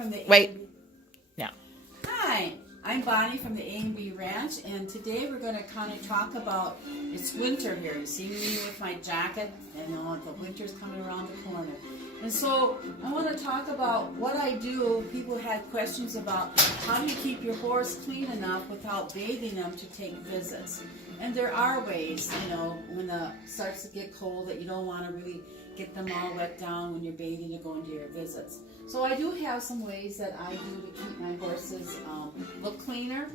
from the Wait. Yeah. Hi, I'm Bonnie from the A&B Ranch, and today we're going to kind of talk about, it's winter here. You see me with my jacket, and the winter's coming around the corner. And so I want to talk about what I do. People had questions about how do you keep your horse clean enough without bathing them to take visits. And there are ways, when it starts to get cold that you don't want to really get them all wet down when you're bathing or going to your visits. So I do have some ways that I do to keep my horses look cleaner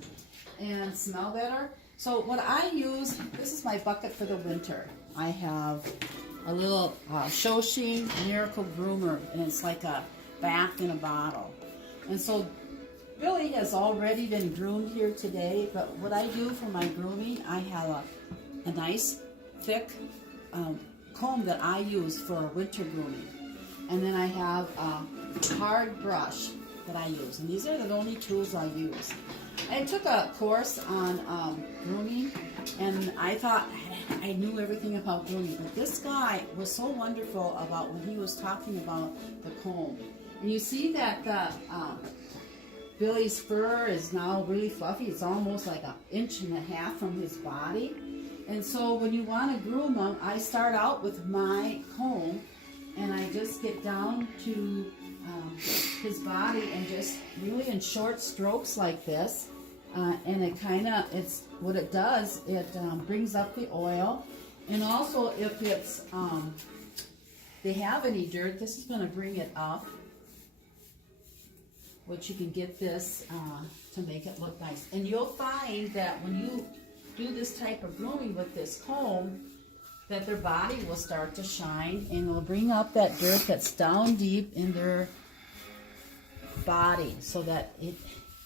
and smell better. So what I use, this is my bucket for the winter. I have a little Shoshi Miracle Groomer, and it's like a bath in a bottle. And so Billy has already been groomed here today, but what I do for my grooming, I have a nice thick comb that I use for winter grooming. And then I have a hard brush that I use. And these are the only tools I use. I took a course on grooming, and I thought I knew everything about grooming. But this guy was so wonderful about when he was talking about the comb. And you see that Billy's fur is now really fluffy. It's almost like 1.5 inches from his body. And so when you want to groom him, I start out with my comb, and I just get down to his body and just really in short strokes like this. And it's what it does, it brings up the oil. And also if it's, they have any dirt, this is going to bring it up, which you can get this to make it look nice. And you'll find that when you do this type of grooming with this comb, that their body will start to shine, and it'll bring up that dirt that's down deep in their body so that it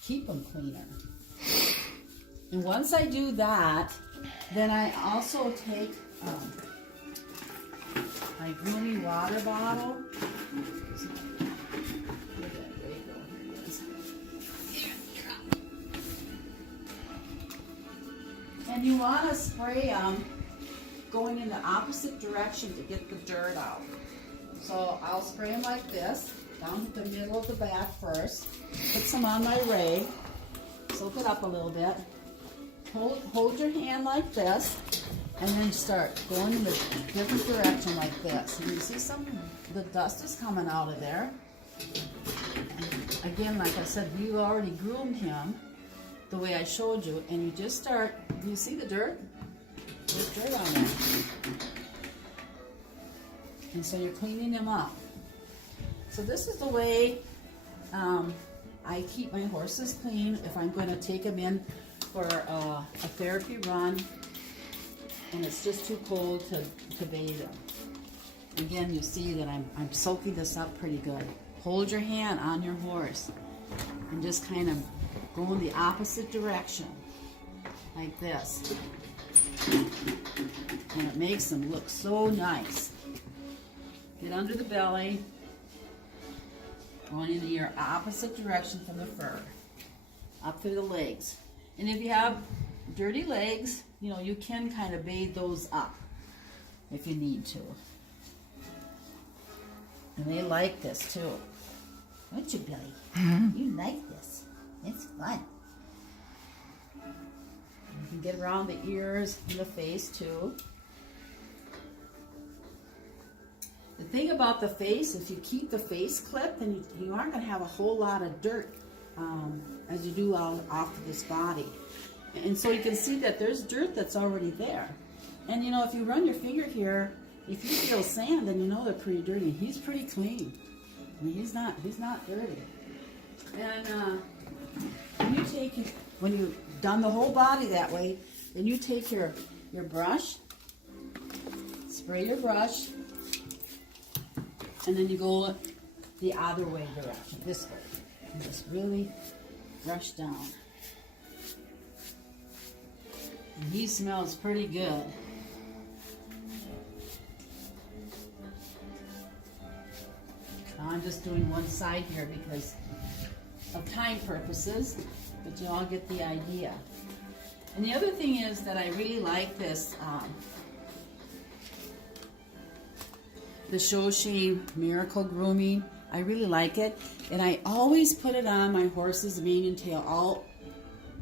keep them cleaner. And once I do that, then I also take my grooming water bottle. And you want to spray them going in the opposite direction to get the dirt out. So I'll spray them like this, down to the middle of the bath first. Put some on my rag, soak it up a little bit. Hold your hand like this, and then start going in the different direction like this. And you see the dust is coming out of there. And again, like I said, you already groomed him the way I showed you, and you just start, do you see the dirt? There's dirt on there. And so you're cleaning them up. So this is the way I keep my horses clean if I'm going to take them in for a therapy run and it's just too cold to bathe them. Again, you see that I'm soaking this up pretty good. Hold your hand on your horse and just kind of go in the opposite direction like this. And it makes them look so nice. Get under the belly, going in your opposite direction from the fur, up through the legs. And if you have dirty legs, you can kind of bathe those up if you need to. And they like this too. Don't you, Billy? Mm-hmm. You like this. It's fun. You can get around the ears and the face too. The thing about the face, if you keep the face clipped, then you aren't going to have a whole lot of dirt as you do off of this body. And so you can see that there's dirt that's already there. And if you run your finger here, if you feel sand, then they're pretty dirty. He's pretty clean. I mean, he's not dirty. And when you've done the whole body that way, then you take your brush, spray your brush, and then you go the other way direction, this way. And just really brush down. And he smells pretty good. Now I'm just doing one side here because of time purposes, but you all get the idea. And the other thing is that I really like this the Shoshi Miracle Grooming. I really like it, and I always put it on my horse's mane and tail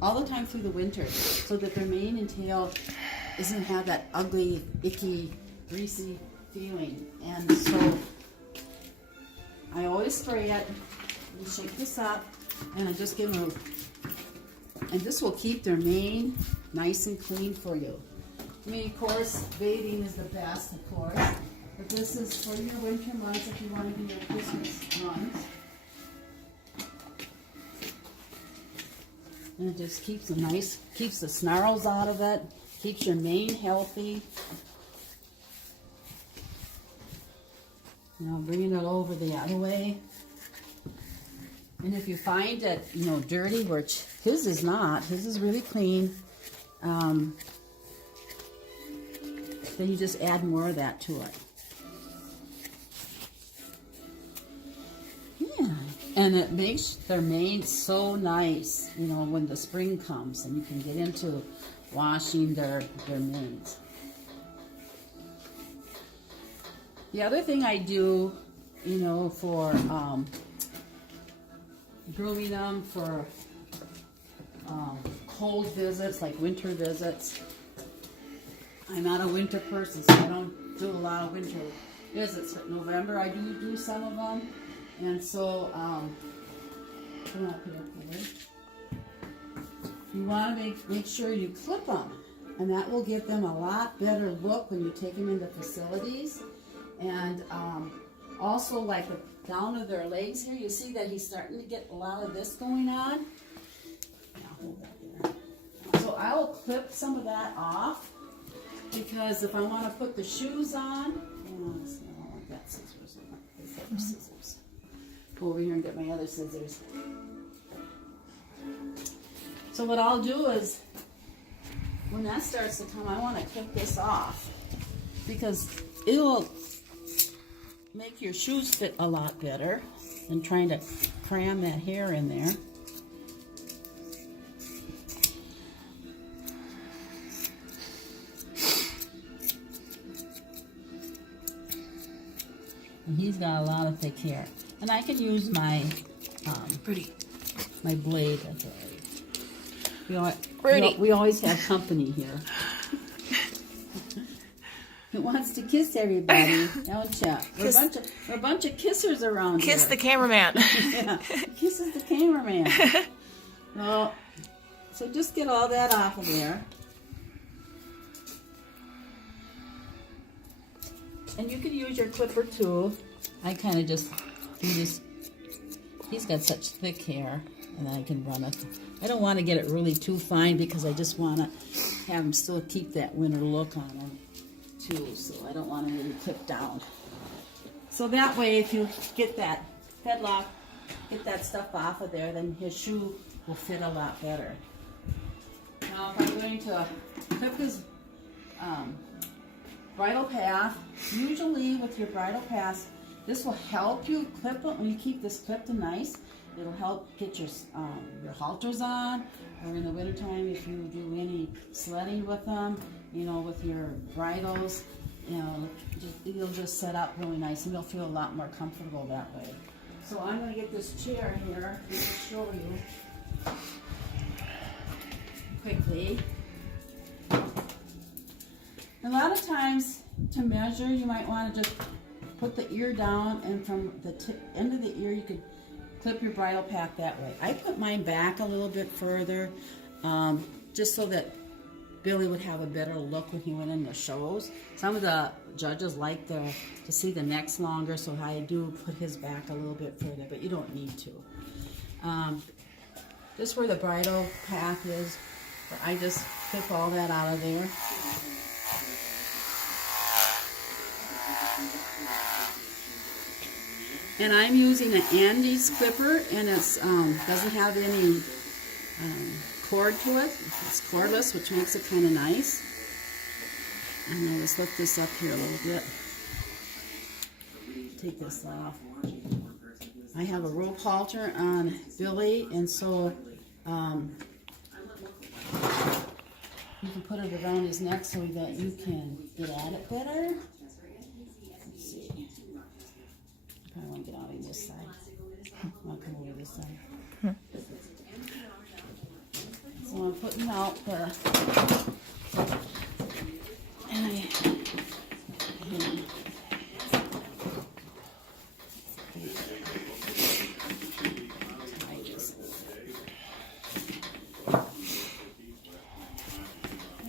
all the time through the winter, so that their mane and tail doesn't have that ugly, icky, greasy feeling. And so I always spray it and shake this up, and I just give them and this will keep their mane nice and clean for you. I mean, of course, bathing is the best, of course, but this is for your winter months if you want to do your Christmas runs. And it just keeps them nice, keeps the snarls out of it, keeps your mane healthy. Now bringing it over the other way. And if you find it, dirty, which his is not, his is really clean, then you just add more of that to it. Yeah, and it makes their mane so nice, when the spring comes and you can get into washing their manes. The other thing I do, for grooming them for cold visits, like winter visits. I'm not a winter person, so I don't do a lot of winter visits. But November, I do some of them. And so, come up here, you want to make sure you clip them. And that will give them a lot better look when you take them into facilities. And also, like the down of their legs here, you see that he's starting to get a lot of this going on. Now, hold that there. So I will clip some of that off, because if I want to put the shoes on, I've got scissors. Scissors. Go over here and get my other scissors. So what I'll do is, when that starts to come, I want to clip this off, because it'll make your shoes fit a lot better than trying to cram that hair in there. And he's got a lot of thick hair, and I can use my my blade. We always have company here. Who wants to kiss everybody, don't ya? We're a bunch of kissers around here. Kiss the cameraman. Yeah, kisses the cameraman. Well, so just get all that off of there. And you can use your clipper too. I kind of just do this. He's got such thick hair, and I can run it. I don't want to get it really too fine, because I just want to have him still keep that winter look on him too. So I don't want him really clipped down. So that way, if you get that headlock, get that stuff off of there, then his shoe will fit a lot better. Now, if I'm going to clip his bridle path, usually with your bridle path, this will help you clip it. When you keep this clipped and nice, it'll help get your halters on, or in the wintertime if you do any sledding with them, with your bridles, it'll just set up really nice, and you'll feel a lot more comfortable that way. So I'm going to get this chair here to show you quickly. A lot of times, to measure, you might want to just put the ear down, and from the end of the ear, you could clip your bridle path that way. I put mine back a little bit further, just so that Billy would have a better look when he went in the shows. Some of the judges like to see the necks longer, so I do put his back a little bit further, but you don't need to. This is where the bridle path is. I just clip all that out of there. And I'm using an Andes clipper, and it's doesn't have any cord to it. It's cordless, which makes it kind of nice. And I'll just lift this up here a little bit. Take this off. I have a rope halter on Billy, and so you can put it around his neck so that you can get at it better. Let's see. probably want to get out of this side. I'll come over this side. So I'm putting out the, and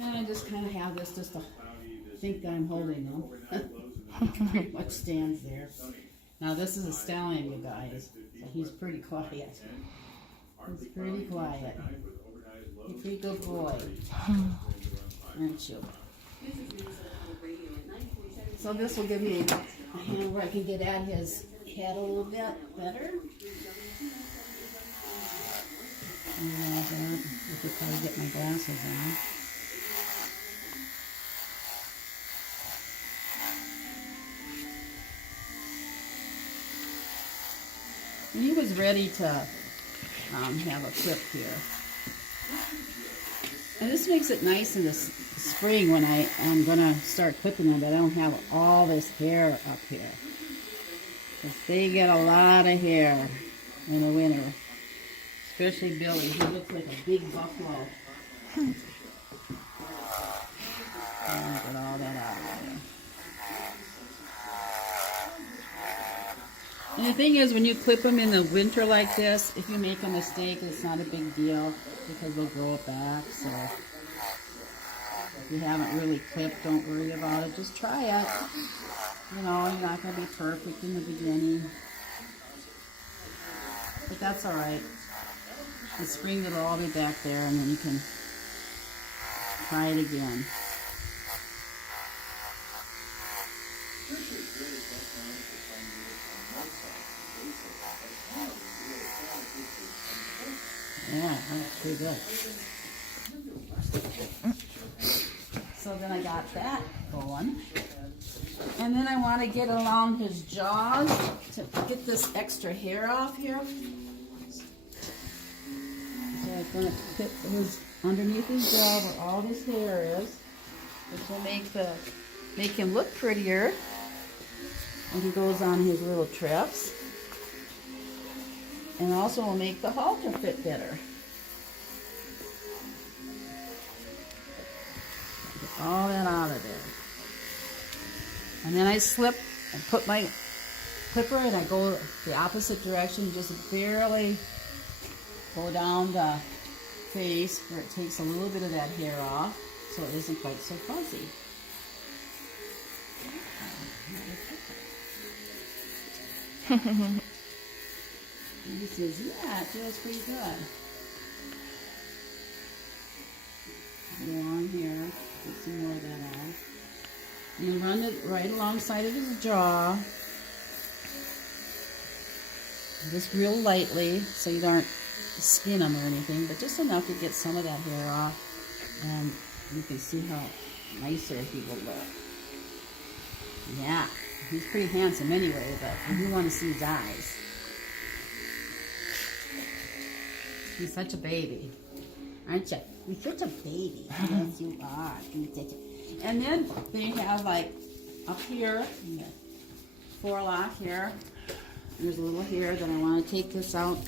I just kind of have this just to think that I'm holding them. Much stands there. Now this is a stallion, you guys. So he's pretty quiet. He's pretty quiet. He's a pretty good boy. Aren't you? So this will give me a hand where I can get at his head a little bit better. I could probably get my glasses on. And he was ready to have a clip here. And this makes it nice in the spring when I'm going to start clipping them, but I don't have all this hair up here. Because they get a lot of hair in the winter. Especially Billy. He looks like a big buffalo. Get all that out of there. And the thing is, when you clip them in the winter like this, if you make a mistake, it's not a big deal because they'll grow it back. So if you haven't really clipped, don't worry about it. Just try it. You know, you're not going to be perfect in the beginning. But that's all right. The spring, it'll all be back there, and then you can try it again. Yeah, that's pretty good. So then I got that going. And then I want to get along his jaws to get this extra hair off here. So I'm going to put his underneath his jaw where all his hair is, which will make him look prettier when he goes on his little trips. And also will make the halter fit better. Get all that out of there. And then I slip and put my clipper and I go the opposite direction, just barely go down the face where it takes a little bit of that hair off so it isn't quite so fuzzy. And he says, yeah, it feels pretty good. Go on here, get some more of that off. And then run it right alongside of his jaw. Just real lightly, so you don't skin him or anything, but just enough to get some of that hair off. And you can see how nicer he will look. Yeah, he's pretty handsome anyway, but you want to see his eyes. You're such a baby, aren't you? You're such a baby. Yes, you are. And then they have like up here, in the forelock here, there's a little hair that I want to take this out.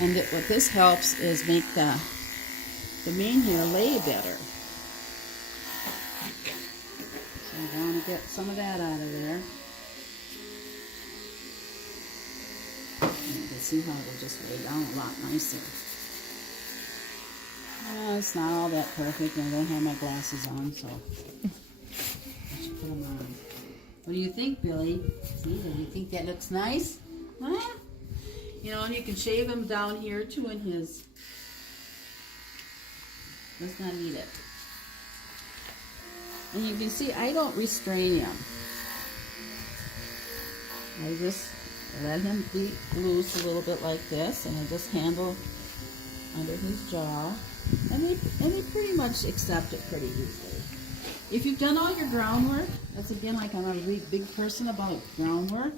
And what this helps is make the main hair lay better. So I want to get some of that out of there. And you can see how it'll just lay down a lot nicer. It's not all that perfect, and I don't have my glasses on, so I should put them on. What do you think, Billy? See, do you think that looks nice? Huh? You know, and you can shave him down here too in his. Let's not eat it. And you can see I don't restrain him. I just let him be loose a little bit like this, and I just handle under his jaw. And they pretty much accept it pretty easily. If you've done all your groundwork, that's again like I'm a really big person about groundwork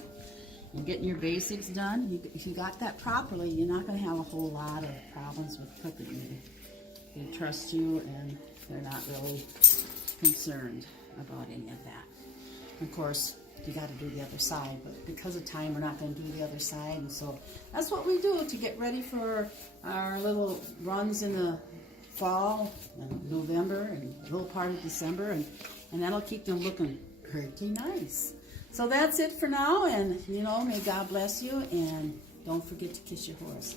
and getting your basics done. If you got that properly, you're not going to have a whole lot of problems with clipping. They trust you and they're not really concerned about any of that. Of course, you got to do the other side. But because of time, we're not going to do the other side. And so that's what we do to get ready for our little runs in the fall, and November, and a little part of December. And that'll keep them looking pretty nice. So that's it for now. And, you know, may God bless you. And don't forget to kiss your horse.